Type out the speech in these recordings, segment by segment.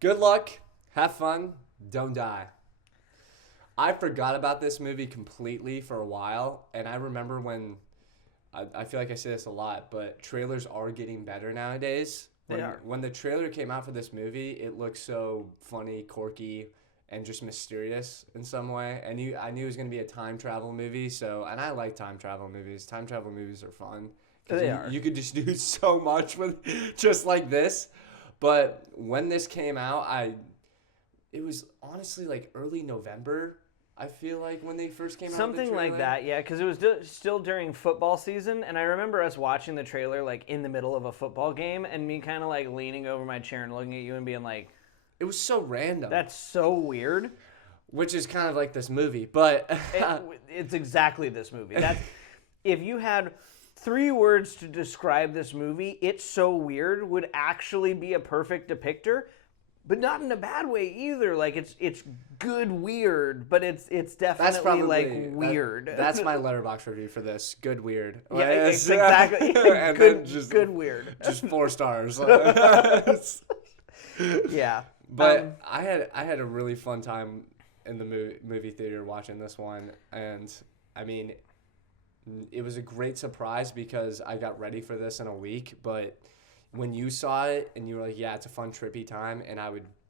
Good luck, have fun, don't die. I forgot about this movie completely for a while, and I remember when I feel like I say this a lot, but trailers are getting better nowadays. They are. When the trailer came out for this movie, it looked so funny, quirky, and just mysterious in some way. I knew it was going to be a time travel movie, and I like time travel movies. Time travel movies are fun. They are. You could just do so much with just like this. But when this came out, it was honestly like early November. I feel like when they first came out. Something like that, yeah, because it was still during football season, and I remember us watching the trailer like in the middle of a football game, and me kind of like leaning over my chair and looking at you and being like, it was so random. "That's so weird." Which is kind of like this movie, but it's exactly this movie. That's if you had 3 words to describe this movie, "It's so weird" would actually be a perfect depictor. But not in a bad way either. Like it's good weird, but it's definitely like weird. That's my letterbox review for this. Good weird. Yeah, exactly. And good, then just good weird. Just 4 stars. Yeah. But I had a really fun time in the movie theater watching this one, and I mean, it was a great surprise because I got ready for this in a week, but when you saw it and you were like, yeah, it's a fun, trippy time, and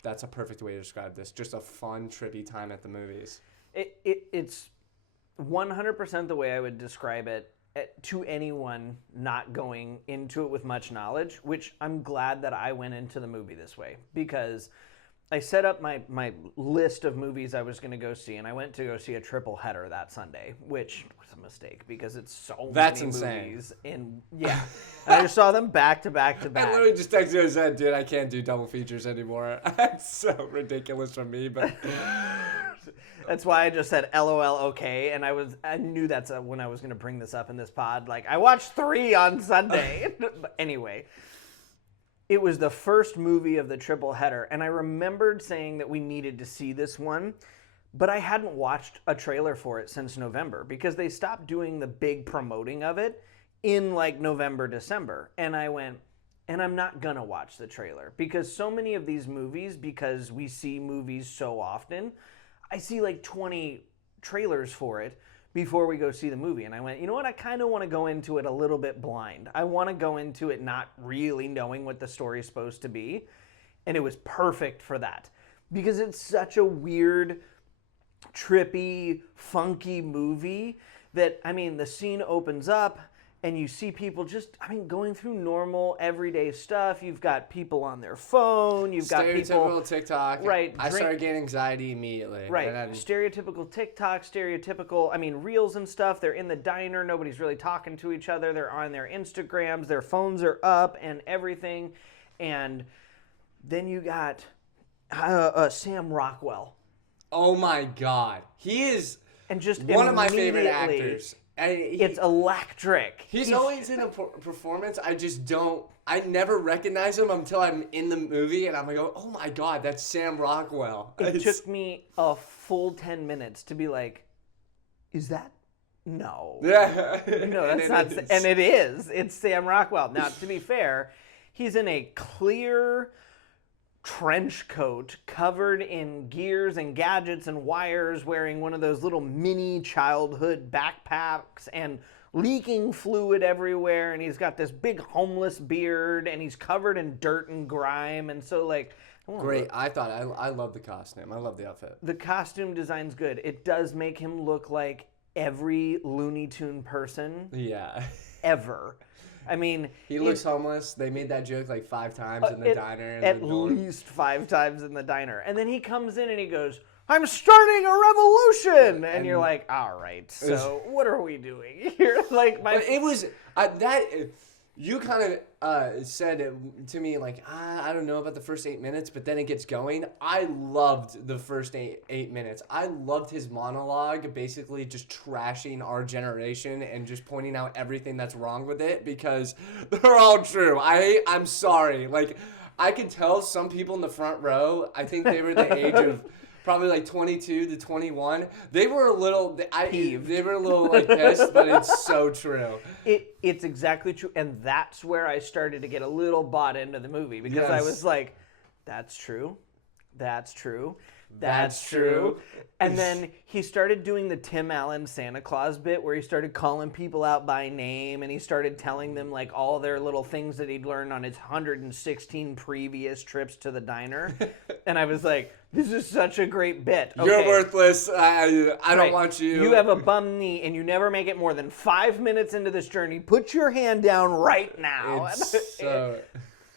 that's a perfect way to describe this. Just a fun, trippy time at the movies. It's 100% the way I would describe it to anyone not going into it with much knowledge, which I'm glad that I went into the movie this way, because I set up my list of movies I was going to go see, and I went to go see a triple header that Sunday, which was a mistake because it's so That's many insane. movies. And yeah, and I just saw them back to back to back. I literally just texted you and said, dude, I can't do double features anymore. That's so ridiculous from me, but That's why I just said LOL okay, and I knew that's when I was going to bring this up in this pod. Like, I watched 3 on Sunday. But anyway, it was the first movie of the triple header, and I remembered saying that we needed to see this one, but I hadn't watched a trailer for it since November because they stopped doing the big promoting of it in like November, December. And I went, and I'm not going to watch the trailer because so many of these movies, because we see movies so often, I see like 20 trailers for it before we go see the movie. And I went, you know what? I kind of want to go into it a little bit blind. I want to go into it not really knowing what the story is supposed to be. And it was perfect for that because it's such a weird, trippy, funky movie that, I mean, the scene opens up and you see people just, going through normal, everyday stuff. You've got people on their phone. You've got people... Stereotypical TikTok. Right. I started getting anxiety immediately. Right. Stereotypical TikTok, reels and stuff. They're in the diner. Nobody's really talking to each other. They're on their Instagrams. Their phones are up and everything. And then you got Sam Rockwell. Oh, my God. He is and just one of my favorite actors. It's electric. He's always in a performance. I never recognize him until I'm in the movie and I'm like, oh my God, that's Sam Rockwell. It took me a full 10 minutes to be like, is that? No. Yeah. No, that's not. And it is. It's Sam Rockwell. Now, to be fair, he's in a clear trench coat covered in gears and gadgets and wires, wearing one of those little mini childhood backpacks and leaking fluid everywhere, and he's got this big homeless beard and he's covered in dirt and grime, and so like great. I love the costume. I love the outfit. The costume design's good. It does make him look like every Looney Tune person ever. I mean, he looks homeless. They made that joke like 5 times in the diner. At least 5 times in the diner. And then he comes in and he goes, I'm starting a revolution. And you're like, all right, so what are we doing here? But it was that you kind of said to me like, I don't know about the first 8 minutes, but then it gets going. I loved the first eight minutes. I loved his monologue, basically just trashing our generation and just pointing out everything that's wrong with it because they're all true. I'm sorry. Like, I could tell some people in the front row, I think they were the age of probably like 22 to 21. They were a little, Peeved. they were a little like pissed, but it's so true. It's exactly true, and that's where I started to get a little bought into the movie because I Yes. was like, that's true. That's true. That's That's true. true. And then he started doing the Tim Allen Santa Claus bit where he started calling people out by name and he started telling them like all their little things that he'd learned on his 116 previous trips to the diner. And I was like, this is such a great bit. You're Okay. worthless. I don't Right. want you. You have a bum knee and you never make it more than 5 minutes into this journey. Put your hand down right now. It's so...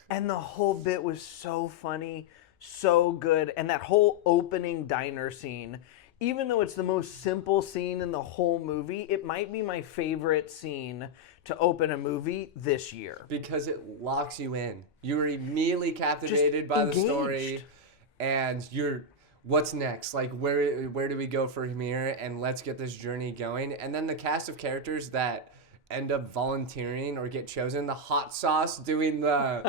And the whole bit was so funny, so good. And that whole opening diner scene, even though it's the most simple scene in the whole movie, it might be my favorite scene to open a movie this year. Because it locks you in. You're immediately captivated by the story, engaged. and you're, what's next? Like, where do we go from here? And let's get this journey going. And then the cast of characters that end up volunteering or get chosen, the hot sauce doing the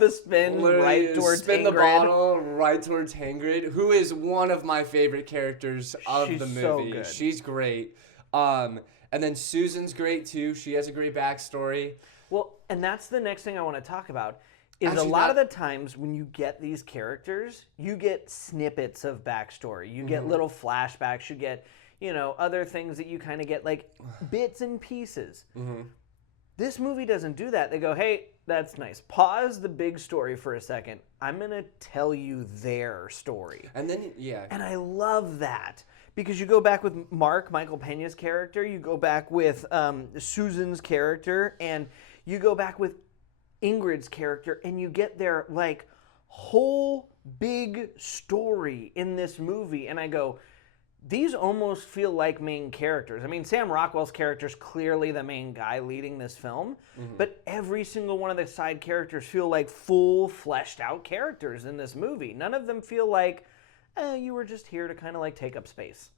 The spin literally right towards spin the Ingrid. bottle right towards Hagrid, who is one of my favorite characters of She's the so movie. good. She's great. And then Susan's great too. She has a great backstory. Well, and that's the next thing I want to talk about. Is Actually, a lot of the that- times when you get these characters, you get snippets of backstory. You Mm-hmm. get little flashbacks. You get, other things that you kind of get like bits and pieces. Mm-hmm. This movie doesn't do that. They go, hey, that's nice. Pause the big story for a second. I'm going to tell you their story. And then, yeah. And I love that because you go back with Michael Peña's character, you go back with Susan's character, and you go back with Ingrid's character, and you get their like whole big story in this movie. And I go, these almost feel like main characters. I mean, Sam Rockwell's character is clearly the main guy leading this film, but every single one of the side characters feel like full, fleshed out characters in this movie. None of them feel like, you were just here to kind of like take up space.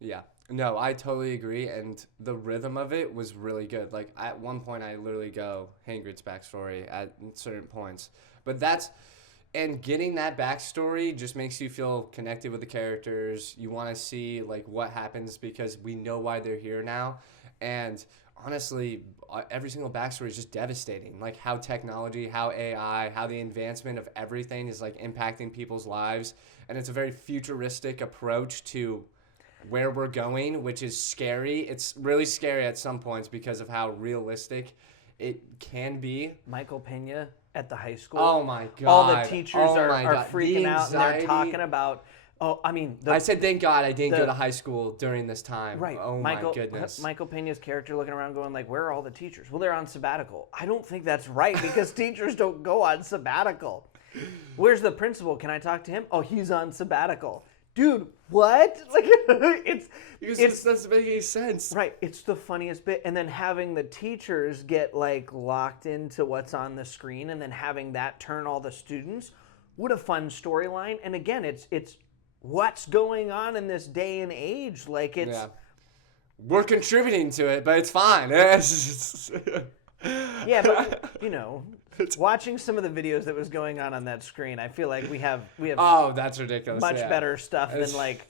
Yeah. No, I totally agree. And the rhythm of it was really good. Like, at one point, I literally go Hagrid's backstory at certain points. But and getting that backstory just makes you feel connected with the characters. You want to see, like, what happens because we know why they're here now. And honestly, every single backstory is just devastating. Like, how technology, how AI, how the advancement of everything is, like, impacting people's lives. And it's a very futuristic approach to where we're going, which is scary. It's really scary at some points because of how realistic it can be. Michael Peña at the high school. Oh my God. All the teachers Oh are my God. freaking The out and they're anxiety. talking about, I said, thank God I didn't the- go to high school during this time. right. Oh my goodness. Michael Peña's character looking around going like, where are all the teachers? Well, they're on sabbatical. I don't think that's right because teachers don't go on sabbatical. Where's the principal? Can I talk to him? Oh, he's on sabbatical. Dude, what? Like, Because this doesn't make any sense. right. It's the funniest bit. And then having the teachers get like locked into what's on the screen and then having that turn all the students. What a fun storyline. And again, it's what's going on in this day and age. Like it's Yeah. We're contributing to it, but it's fine. yeah, but watching some of the videos that was going on that screen, I feel like we have Oh, that's ridiculous. much yeah. better stuff It's- than like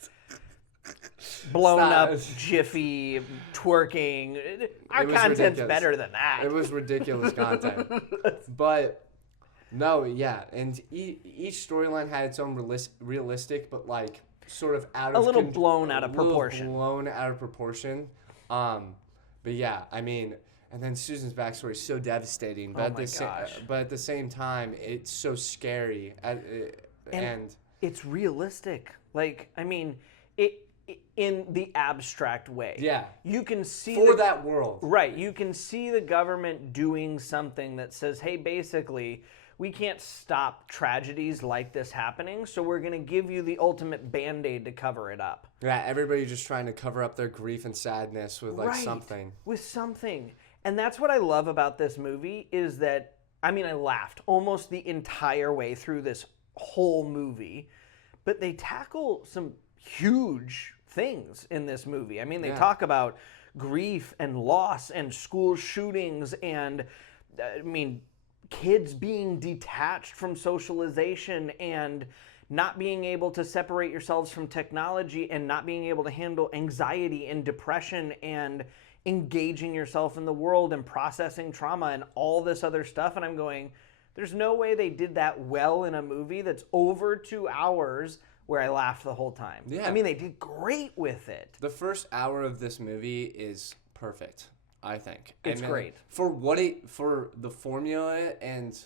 blown Stop. up Jiffy twerking. Our It was content's ridiculous. better than that. It was ridiculous content. But no, yeah, and each storyline had its own realistic, but like sort of out of blown out of proportion. Blown out of proportion. But yeah, I mean, and then Susan's backstory is so devastating, but Oh my gosh. but at the same time, it's so scary. And It's realistic. Like, I mean, it in the abstract way. yeah, You can see for that world. Right. You can see the government doing something that says, hey, basically, we can't stop tragedies like this happening, so we're going to give you the ultimate Band-Aid to cover it up. Yeah, everybody just trying to cover up their grief and sadness with like Right. something. With something. And that's what I love about this movie is that, I mean, I laughed almost the entire way through this whole movie, but they tackle some huge things in this movie. I mean, they Yeah. talk about grief and loss and school shootings and, I mean, kids being detached from socialization and not being able to separate yourselves from technology and not being able to handle anxiety and depression and engaging yourself in the world and processing trauma and all this other stuff. And I'm going, there's no way they did that well in a movie that's over 2 hours where I laughed the whole time. Yeah. I mean, they did great with it. The first hour of this movie is perfect, I think. It's great. For the formula and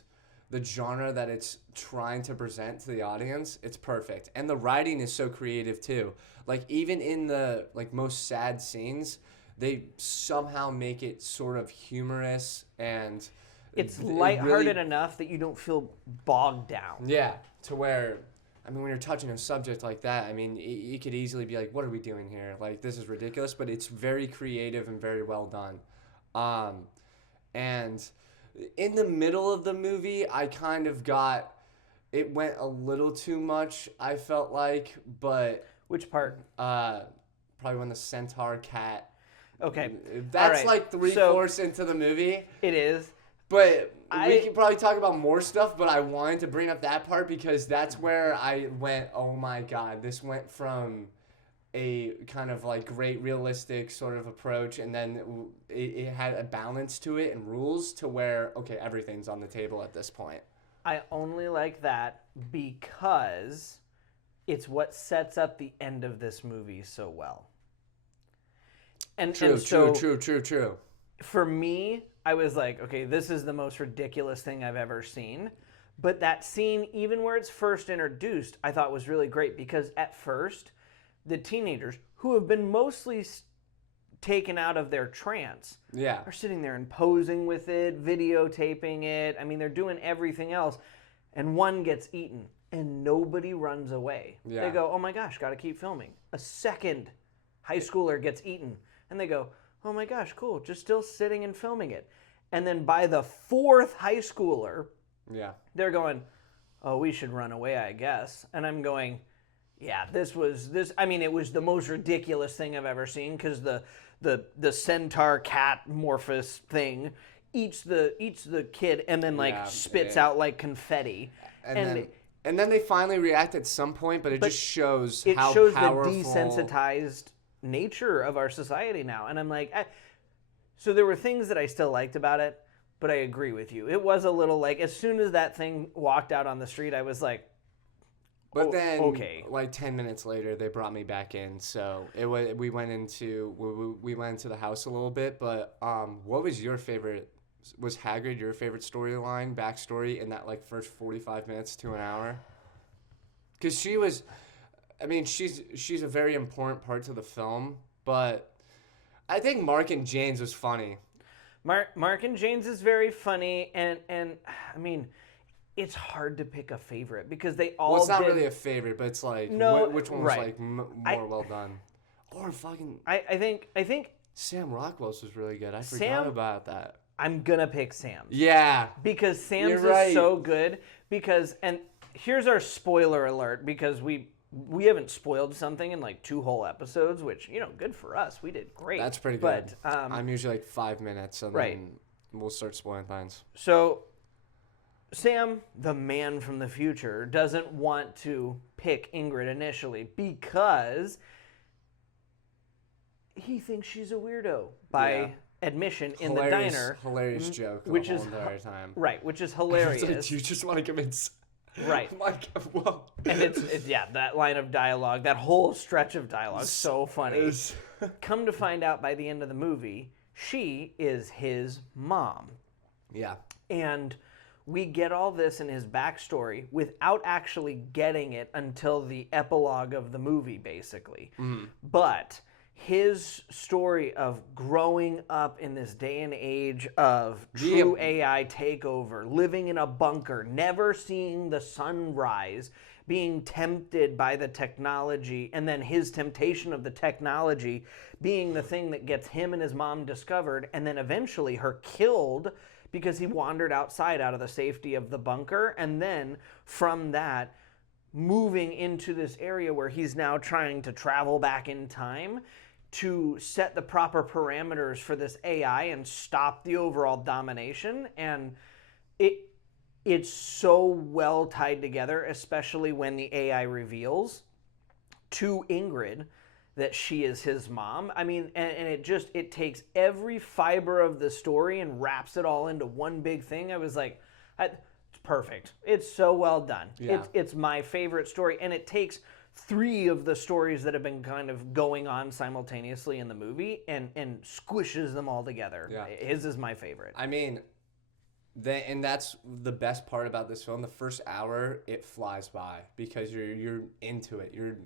the genre that it's trying to present to the audience, it's perfect. And the writing is so creative too. Like even in the most sad scenes, they somehow make it sort of humorous and it's lighthearted enough that you don't feel bogged down. Yeah, to where, I mean, when you're touching a subject like that, I mean, you could easily be like, what are we doing here? Like, this is ridiculous, but it's very creative and very well done. And in the middle of the movie, I kind of it went a little too much, I felt like, but... Which part? Probably when the centaur cat... Okay. That's right. like three-fourths into the movie. It is. But we can probably talk about more stuff, but I wanted to bring up that part because that's where I went, oh my God, this went from a kind of like great realistic sort of approach, and then it had a balance to it and rules to where, okay, everything's on the table at this point. I only like that because it's what sets up the end of this movie so well. True. For me, I was like, okay, this is the most ridiculous thing I've ever seen. But that scene, even where it's first introduced, I thought was really great because at first, the teenagers, who have been mostly taken out of their trance, are sitting there and posing with it, videotaping it. I mean, they're doing everything else. And one gets eaten, and nobody runs away. Yeah. They go, oh my gosh, got to keep filming. A second high schooler gets eaten, and they go, oh my gosh, cool, just still sitting and filming it. And then by the fourth high schooler, they're going, oh, we should run away, I guess. And I'm going, yeah, it was the most ridiculous thing I've ever seen because the centaur cat morphous thing eats the kid and then spits out like confetti. And then they finally react at some point, but it just shows how powerful... the desensitized nature of our society now. And I'm like, so there were things that I still liked about it, but I agree with you. It was a little like, as soon as that thing walked out on the street, I was like, but then, okay. Like 10 minutes later, they brought me back in. So we went into the house a little bit. But what was your favorite? Was Hagrid your favorite storyline, backstory in that like first 45 minutes to an hour? Because she was, I mean, she's a very important part to the film. But I think Mark and Jane's was funny. Mark and Jane's is very funny, and I mean, it's hard to pick a favorite because they all. Well, it's not really a favorite, but it's like which one was like more well done, or fucking. I think Sam Rockwell's was really good. I forgot about that. I'm gonna pick Sam's. Yeah, because Sam's is so good. And here's our spoiler alert because we haven't spoiled something in like 2 whole episodes, which, good for us. We did great. That's pretty good. But I'm usually like 5 minutes, and then we'll start spoiling things. So Sam, the man from the future, doesn't want to pick Ingrid initially because he thinks she's a weirdo by admission in the diner. Hilarious joke the whole entire time. Right, which is hilarious. It's like, do you just want to convince... Right. Whoa. And it's that line of dialogue, that whole stretch of dialogue, so funny. Come to find out by the end of the movie, she is his mom. Yeah. And we get all this in his backstory without actually getting it until the epilogue of the movie, basically. Mm-hmm. But his story of growing up in this day and age of true AI takeover, living in a bunker, never seeing the sun rise, being tempted by the technology, and then his temptation of the technology being the thing that gets him and his mom discovered, and then eventually her killed because he wandered outside out of the safety of the bunker, and then from that, moving into this area where he's now trying to travel back in time to set the proper parameters for this AI and stop the overall domination. And it's so well tied together, especially when the AI reveals to Ingrid that she is his mom. I mean, and it takes every fiber of the story and wraps it all into one big thing. I was like, it's perfect. It's so well done. Yeah. It's my favorite story, and it takes 3 of the stories that have been kind of going on simultaneously in the movie and squishes them all together. Yeah. His is my favorite. I mean, and that's the best part about this film. The first hour, it flies by because you're into it. You're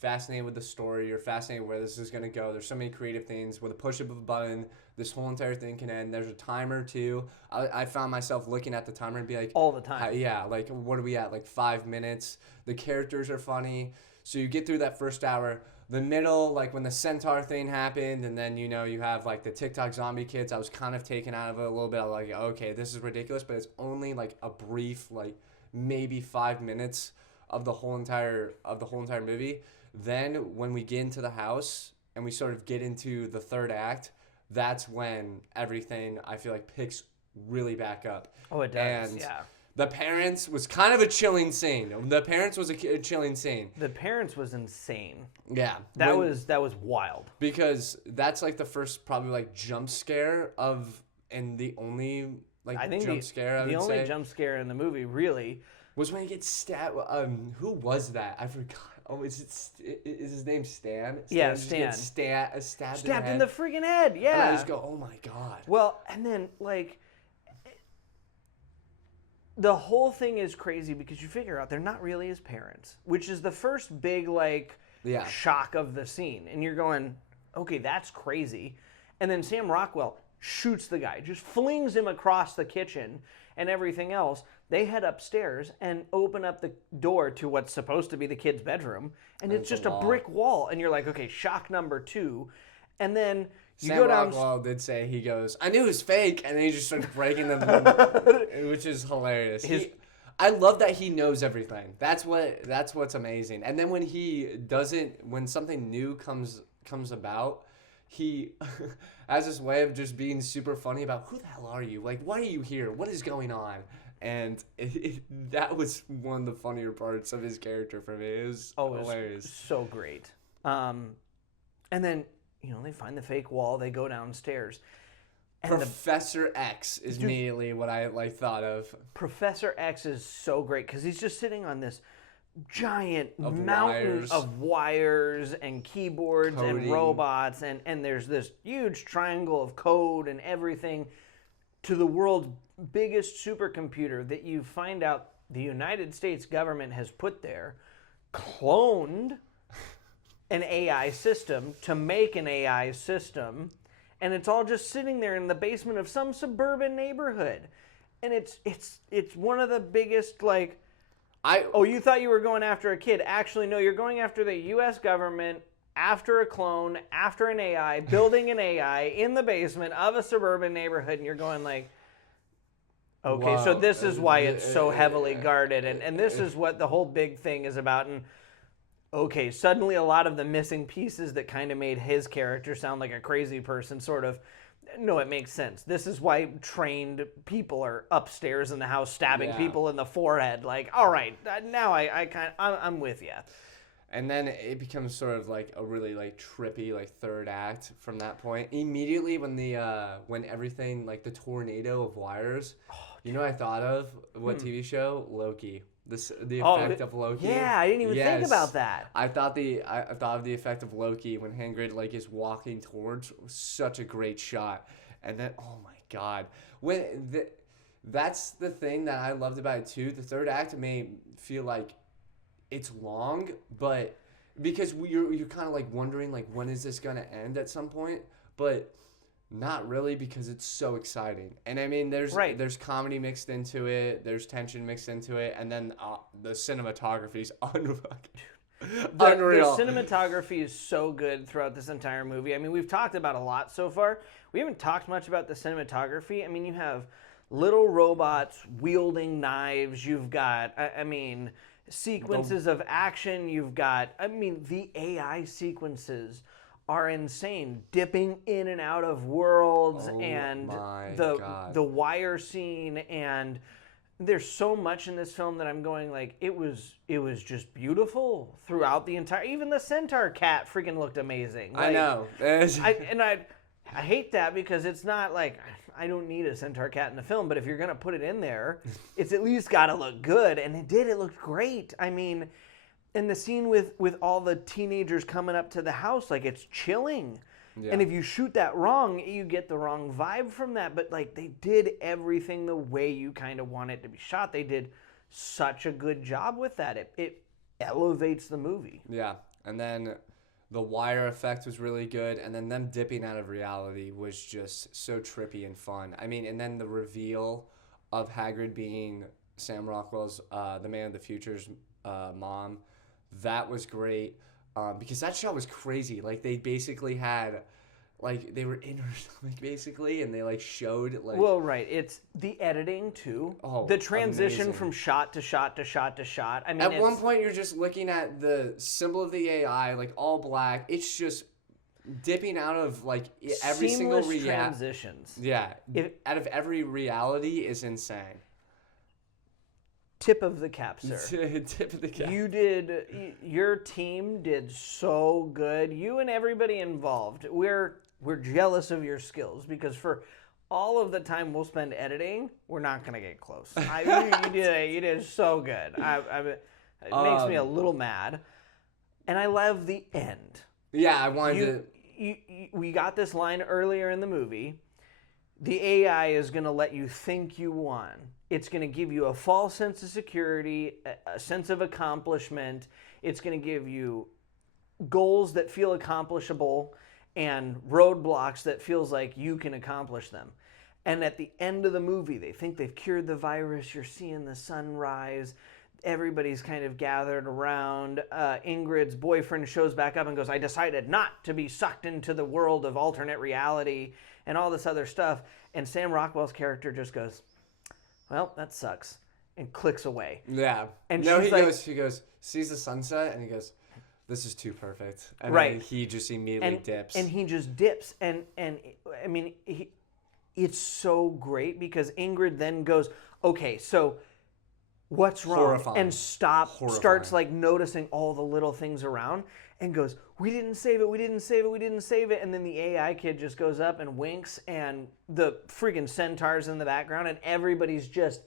fascinated with the story. You're fascinated where this is going to go. There's so many creative things. With a push of a button, this whole entire thing can end. There's a timer too. I found myself looking at the timer and be like, all the time. Yeah, like what are we at? Like 5 minutes. The characters are funny. So you get through that first hour. The middle, like when the centaur thing happened, and then, you have like the TikTok zombie kids, I was kind of taken out of it a little bit. I was like, okay, this is ridiculous, but it's only like a brief, like maybe 5 minutes of the whole entire movie. Then when we get into the house and we sort of get into the third act, that's when everything, I feel like, picks really back up. Oh, it does, and yeah. The parents was kind of a chilling scene. The parents was a chilling scene. The parents was insane. Yeah. That was wild. Because that's like the first probably like jump scare and the only like jump scare I would say. The only jump scare in the movie really was when he gets stabbed. Who was that? I forgot. Oh, is his name Stan? Yeah, Stan. Stabbed in the freaking head. Yeah. And I just go, oh my god. Well, and then like the whole thing is crazy because you figure out they're not really his parents, which is the first big shock of the scene. And you're going, okay, that's crazy. And then Sam Rockwell shoots the guy, just flings him across the kitchen and everything else. They head upstairs and open up the door to what's supposed to be the kid's bedroom, and it's just a brick wall. And you're like, okay, shock number 2. And then you go down. Sam Rockwell did say, he goes, I knew it was fake, and then he just starts breaking them, which is hilarious. I love that he knows everything. That's what's amazing. And then when something new comes about, he has this way of just being super funny about, who the hell are you? Like, why are you here? What is going on? And that was one of the funnier parts of his character for me. It was hilarious. So great. And then, they find the fake wall. They go downstairs. And Professor X is immediately what I thought of. Professor X is so great because he's just sitting on this giant mountain of wires and keyboards and robots. And there's this huge triangle of code and everything to the world's biggest supercomputer that you find out the United States government has put there, cloned an AI system to make an AI system, and it's all just sitting there in the basement of some suburban neighborhood. And it's one of the biggest, you thought you were going after a kid. Actually, no, you're going after the U.S. government, after a clone, after an AI, building an AI in the basement of a suburban neighborhood, and you're going like, okay, so this is why it's so heavily guarded, and this is what the whole big thing is about. And okay, suddenly a lot of the missing pieces that kind of made his character sound like a crazy person no, it makes sense. This is why trained people are upstairs in the house stabbing people in the forehead. Like, all right, now I'm with you. And then it becomes sort of like a really trippy third act from that point. Immediately when everything the tornado of wires, what I thought of? What TV show? Loki. The effect of Loki. Yeah, I didn't even think about that. I thought of the effect of Loki when Ingrid is walking towards. Such a great shot. And then, oh my god, that's the thing that I loved about it too. The third act may feel like it's long, but because you're kind of wondering when is this gonna end at some point, but not really, because it's so exciting. And I mean, there's comedy mixed into it, there's tension mixed into it, and then the cinematography is unreal. The cinematography is so good throughout this entire movie. I mean, we've talked about a lot so far. We haven't talked much about the cinematography. I mean, you have little robots wielding knives. You've got, sequences of action. You've got, the AI sequences are insane, dipping in and out of worlds, and the wire scene, and there's so much in this film that I'm going like it was just beautiful throughout the entire. Even the centaur cat freaking looked amazing. I Like, know. I hate that because it's not like I don't need a centaur cat in the film, but if you're gonna put it in there, it's at least got to look good, and it did. It looked great. I mean, in the scene with all the teenagers coming up to the house, like it's chilling. Yeah. And if you shoot that wrong, you get the wrong vibe from that. But like they did everything the way you kind of want it to be shot. They did such a good job with that. It elevates the movie. Yeah, and then the wire effect was really good, and then them dipping out of reality was just so trippy and fun. I mean, and then the reveal of Hagrid being Sam Rockwell's, the Man of the Future's mom, that was great. Because that show was crazy. Like they basically had, like they were in her stomach basically, and they like showed like. Well, right. It's the editing too. Oh, the transition amazing. from shot to shot to shot to shot. I mean, At one point, you're just looking at the symbol of the AI, like all black. It's just dipping out of like every single transitions. Yeah, out of every reality is insane. Tip of the cap, sir. Tip of the cap. Your team did so good. You and everybody involved. We're jealous of your skills because for all of the time we'll spend editing, we're not gonna get close. You did so good. It makes me a little mad, and I love the end. Yeah, I wanted to. We got this line earlier in the movie. The AI is gonna let you think you won. It's going to give you a false sense of security, a sense of accomplishment. It's going to give you goals that feel accomplishable and roadblocks that feels like you can accomplish them. And at the end of the movie, they think they've cured the virus. You're seeing the sunrise. Everybody's kind of gathered around. Ingrid's boyfriend shows back up and goes, I decided not to be sucked into the world of alternate reality and all this other stuff. And Sam Rockwell's character just goes, well, that sucks, and clicks away. Yeah. And no, he goes, sees the sunset, and he goes, this is too perfect. And right. then he just immediately dips. And he just dips. And I mean, it's so great because Ingrid then goes, okay, so what's wrong? Horrifying. And starts like noticing all the little things around and goes, we didn't save it, we didn't save it, we didn't save it. And then the AI kid just goes up and winks and the freaking centaur's in the background and everybody's just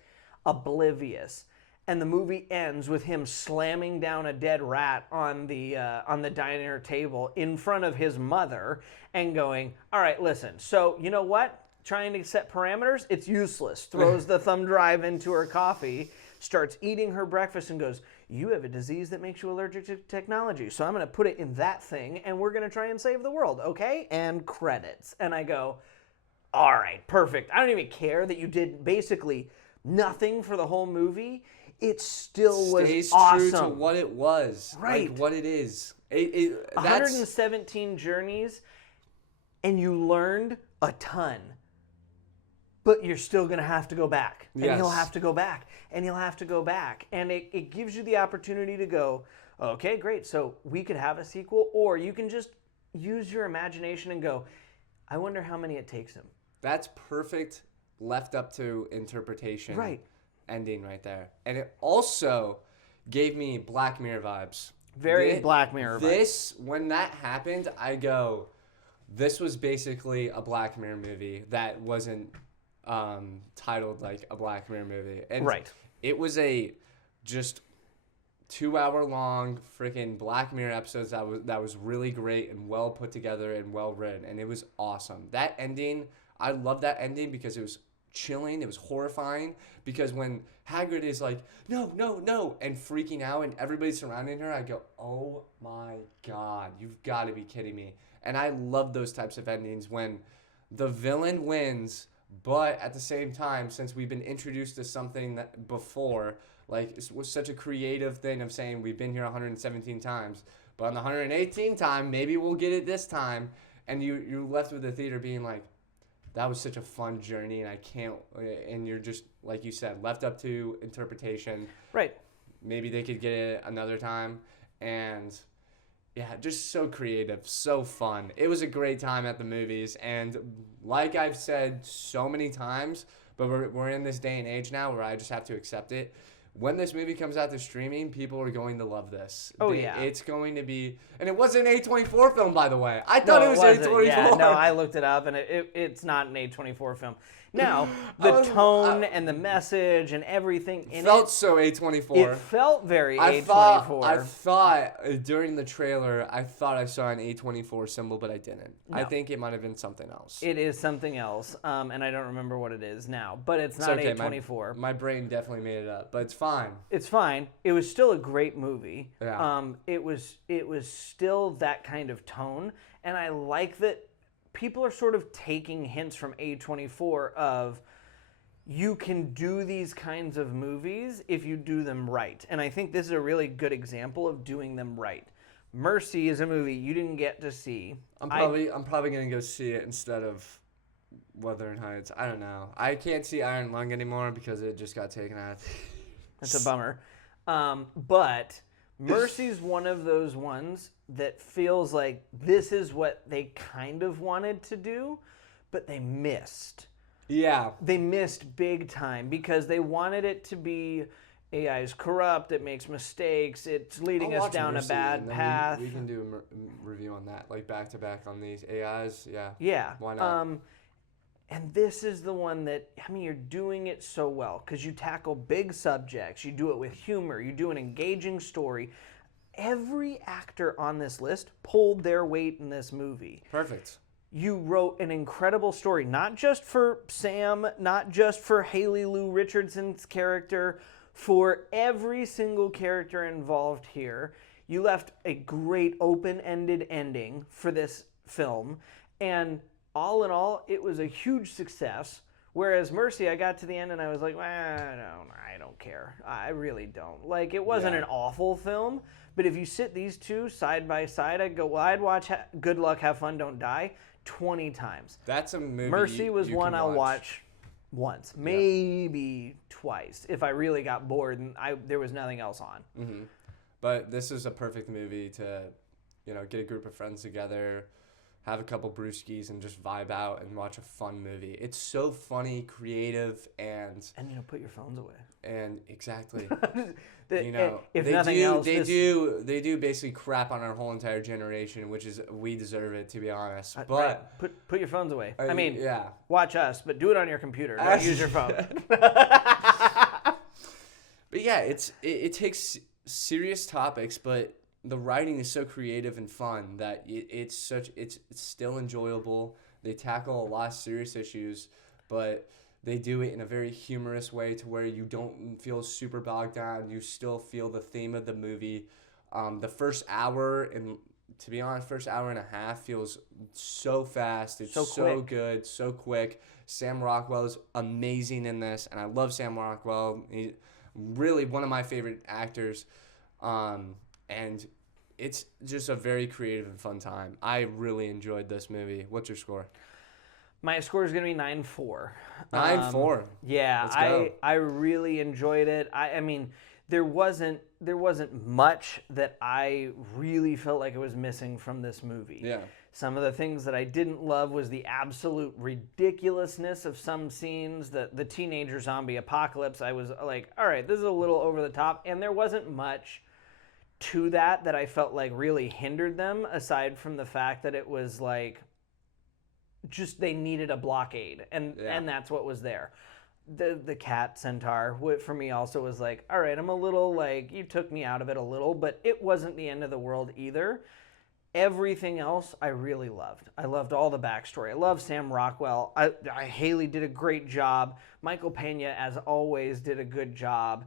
oblivious. And the movie ends with him slamming down a dead rat on the diner table in front of his mother and going, all right, listen, so you know what? Trying to set parameters, it's useless. Throws the thumb drive into her coffee, starts eating her breakfast and goes, you have a disease that makes you allergic to technology. So I'm going to put it in that thing and we're going to try and save the world. Okay. And credits. And I go, all right, perfect. I don't even care that you did basically nothing for the whole movie. It still was awesome. Stays true to what it was. Right. Like what it is. 117 journeys and you learned a ton. But you're still going to have to go back. And Yes. he'll have to go back. And he'll have to go back. And it gives you the opportunity to go, okay, great. So we could have a sequel. Or you can just use your imagination and go, I wonder how many it takes him. That's perfect left up to interpretation. Right. Ending right there. And it also gave me Black Mirror vibes. Very Black Mirror vibes. When that happened, I go, this was basically a Black Mirror movie that wasn't titled like a Black Mirror movie. And right. It was a just 2-hour long freaking Black Mirror episodes that was really great and well put together and well written, and it was awesome. That ending, I love that ending because it was chilling, it was horrifying, because when Hagrid is like, no, and freaking out and everybody's surrounding her, I go, oh my god, you've got to be kidding me. And I love those types of endings when the villain wins, but at the same time, since we've been introduced to something that before, like it was such a creative thing of saying we've been here 117 times, but on the 118th time, maybe we'll get it this time, and you're left with the theater being like, that was such a fun journey, and I can't, and you're just, like you said, left up to interpretation. Right. Maybe they could get it another time, and Yeah, just so creative, so fun. It was a great time at the movies, and like I've said so many times, but we're in this day and age now where I just have to accept it. When this movie comes out to streaming, people are going to love this. Oh, yeah. It's going to be, and it wasn't an A24 film, by the way. I No, thought it was wasn't. A24. Yeah, no, I looked it up, and it's not an A24 film. Now, the tone and the message and everything in felt so A24. it felt very I A24. thought during the trailer, I thought I saw an A24 symbol, but I didn't. No. I think it might have been something else. It is something else, and I don't remember what it is now, but it's not okay, A24. My brain definitely made it up, but it's fine. It's fine. It was still a great movie. Yeah. It was still that kind of tone, and I like that people are sort of taking hints from A24 of you can do these kinds of movies if you do them right. And I think this is a really good example of doing them right. Mercy is a movie you didn't get to see. I'm probably gonna go see it instead of Wuthering Heights. I don't know. I can't see Iron Lung anymore because it just got taken out. That's a bummer. But Mercy's one of those ones that feels like this is what they kind of wanted to do, but they missed. Yeah. They missed big time because they wanted it to be AI is corrupt, it makes mistakes, it's leading us down a bad path. We can do a review on that, like back to back on these AIs. Yeah. Yeah. Why not? And this is the one that, I mean, you're doing it so well because you tackle big subjects, you do it with humor, you do an engaging story. Every actor on this list pulled their weight in this movie. Perfect. You wrote an incredible story, not just for Sam, not just for Haley Lou Richardson's character, for every single character involved here. You left a great open-ended ending for this film, and all in all, it was a huge success. Whereas Mercy, I got to the end and I was like, I don't care. I really don't. Like, it wasn't an awful film, but if you sit these two side by side, I'd go, well, I'd watch Good Luck, Have Fun, Don't Die 20 times. That's a movie. Mercy was one I'll watch once, maybe twice, if I really got bored and there was nothing else on. Mm-hmm. But this is a perfect movie to, get a group of friends together, have a couple brewskis, and just vibe out and watch a fun movie. It's so funny, creative, and put your phones away. And exactly, if nothing else, they do basically crap on our whole entire generation, which is we deserve it, to be honest. But right. Put your phones away. Yeah, watch us, but do it on your computer. Don't use your phone. But yeah, it takes serious topics, but the writing is so creative and fun that it's still enjoyable. They tackle a lot of serious issues, but they do it in a very humorous way to where you don't feel super bogged down. You still feel the theme of the movie. The first hour and a half feels so fast. It's so good, so quick. Sam Rockwell's amazing in this, and I love Sam Rockwell. He's really one of my favorite actors. And it's just a very creative and fun time. I really enjoyed this movie. What's your score? My score is going to be 9-4. 9-4. Yeah, Let's go. I really enjoyed it. I mean, there wasn't much that I really felt like it was missing from this movie. Yeah. Some of the things that I didn't love was the absolute ridiculousness of some scenes. The teenager zombie apocalypse, I was like, all right, this is a little over the top. And there wasn't much to that I felt like really hindered them, aside from the fact that it was like, just they needed a blockade, and that's what was there. The cat centaur for me also was like, all right, I'm a little like, you took me out of it a little, but it wasn't the end of the world either. Everything else I really loved. I loved all the backstory. I love Sam Rockwell. Haley did a great job. Michael Pena, as always, did a good job.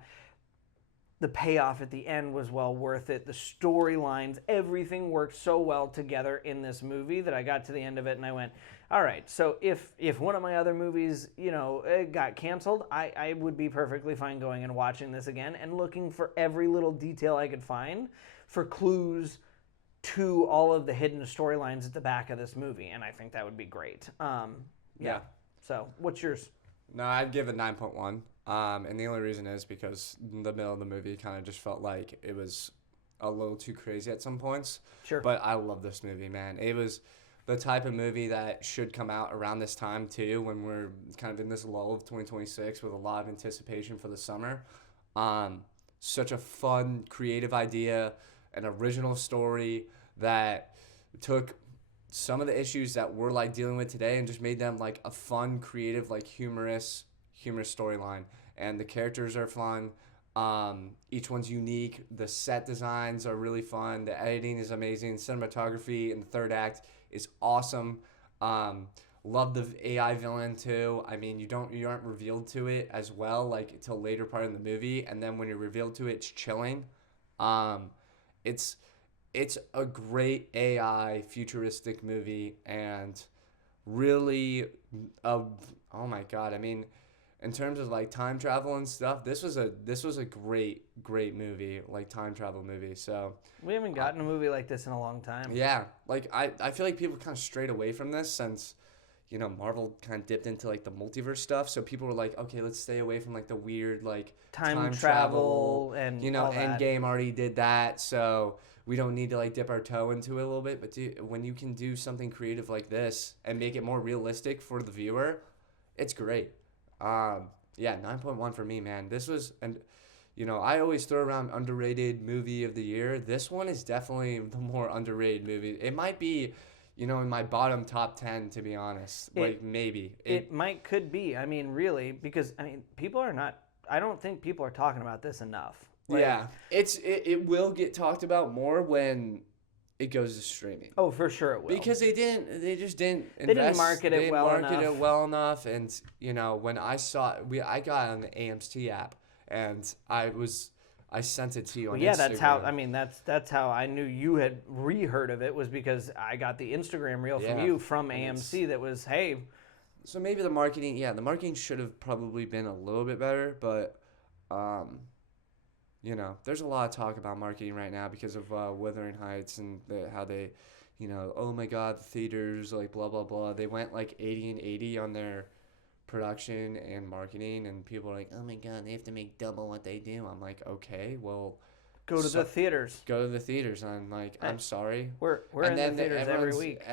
The payoff at the end was well worth it. The storylines, everything worked so well together in this movie that I got to the end of it and I went, all right, so if one of my other movies, got canceled, I would be perfectly fine going and watching this again and looking for every little detail I could find for clues to all of the hidden storylines at the back of this movie, and I think that would be great. Yeah. So, what's yours? No, I'd give it 9.1. And the only reason is because the middle of the movie kind of just felt like it was a little too crazy at some points. Sure. But I love this movie, man. It was the type of movie that should come out around this time too, when we're kind of in this lull of 2026 with a lot of anticipation for the summer. Such a fun, creative idea, an original story that took some of the issues that we're like dealing with today and just made them like a fun, creative, like humorous storyline. And the characters are fun. Each one's unique. The set designs are really fun. The editing is amazing. Cinematography in the third act is awesome. Love the AI villain too. I mean, you aren't revealed to it as well like until later part in the movie, and then when you're revealed to it, it's chilling. It's a great AI futuristic movie, and really, oh my god. I mean, in terms of like time travel and stuff, this was a great movie, like time travel movie. So we haven't gotten a movie like this in a long time. yeah, like I feel like people kind of strayed away from this since, you know, Marvel kind of dipped into like the multiverse stuff. So people were like, okay, let's stay away from like the weird like time travel and you know, all that. Endgame already did that, so we don't need to like dip our toe into it a little bit. But when you can do something creative like this and make it more realistic for the viewer, it's great. Yeah, 9.1 for me, man. This was, and you know, I always throw around underrated movie of the year. This one is definitely the more underrated movie. It might be, you know, in my bottom top 10, to be honest. Like, maybe. It could be. I mean, really, because, I mean, I don't think people are talking about this enough. Like, yeah. It will get talked about more when it goes to streaming. Oh, for sure it will. Because they just didn't invest. They didn't market it well enough. And, you know, when I I got on the AMC app, and I sent it to you on Instagram. That's how I knew you had re-heard of it, was because I got the Instagram reel from you from AMC that was, hey. So maybe the marketing should have probably been a little bit better, but, you know, there's a lot of talk about marketing right now because of Wuthering Heights and how they, you know, oh my God, the theaters, like blah, blah, blah. They went like 80 and 80 on their production and marketing, and people are like, oh my God, they have to make double what they do. I'm like, okay, well, go to the theaters. Go to the theaters. And I'm like, I'm sorry. We're in the theaters every week.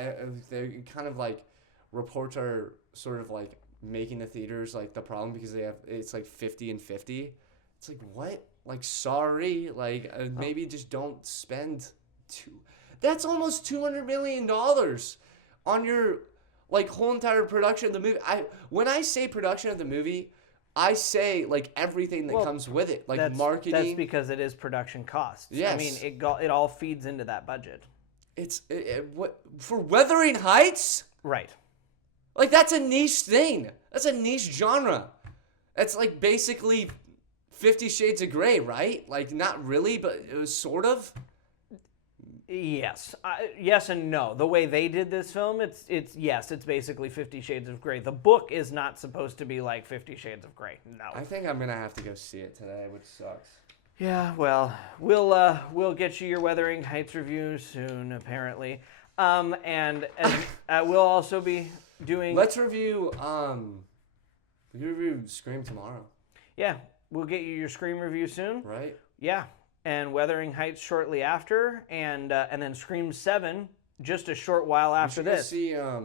They kind of like, reports are sort of like making the theaters like the problem because it's like 50 and 50. It's like, what? Like, sorry, like maybe just don't spend that's almost $200 million on your like whole entire production of the movie. When I say production of the movie, I say like everything that comes with it, like marketing. That's because it is production costs. Yes. I mean, it all feeds into that budget. What for Wuthering Heights? Right. Like, that's a niche thing. That's a niche genre. That's like basically 50 Shades of Grey, right? Like, not really, but it was sort of. Yes. Yes and no. The way they did this film, it's basically 50 Shades of Grey. The book is not supposed to be like 50 Shades of Grey. No. I think I'm going to have to go see it today, which sucks. Yeah, well, we'll get you your Wuthering Heights review soon, apparently. And we'll also be doing... Let's review Scream tomorrow. Yeah, we'll get you your Scream review soon. Right? Yeah. And Wuthering Heights shortly after, and then Scream 7 just a short while after this. We should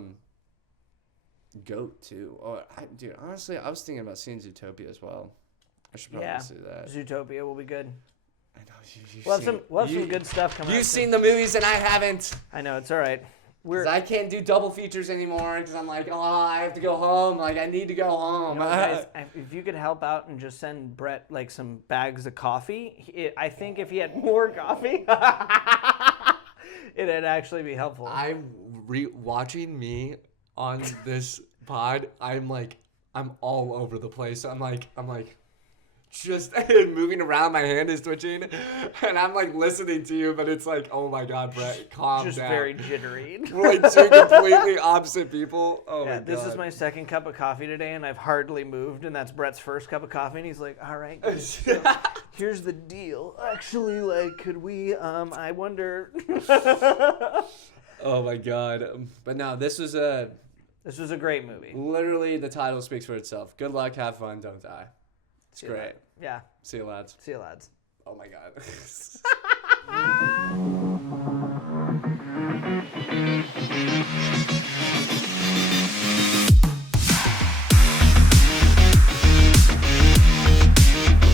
see Goat too. Oh, dude, honestly, I was thinking about seeing Zootopia as well. I should probably see that. Zootopia will be good. I know We'll have some good stuff coming. You've seen the movies and I haven't. I know, it's all right. I can't do double features anymore because I'm like, oh, I have to go home. Like, I need to go home. You know, guys, if you could help out and just send Brett like some bags of coffee, I think if he had more coffee, it'd actually be helpful. Watching me on this pod. I'm all over the place. I'm like. Just moving around, my hand is twitching, and I'm like listening to you, but it's like, oh my God, Brett, calm down. Just very jittery. We're like two completely opposite people. Oh my God. This is my second cup of coffee today, and I've hardly moved, and that's Brett's first cup of coffee, and he's like, all right, so here's the deal. Actually, like, could we, I wonder. Oh my God. But no, this was a great movie. Literally, the title speaks for itself. Good luck, have fun, don't die. It's great. Yeah. See you, lads. See you, lads. Oh, my God.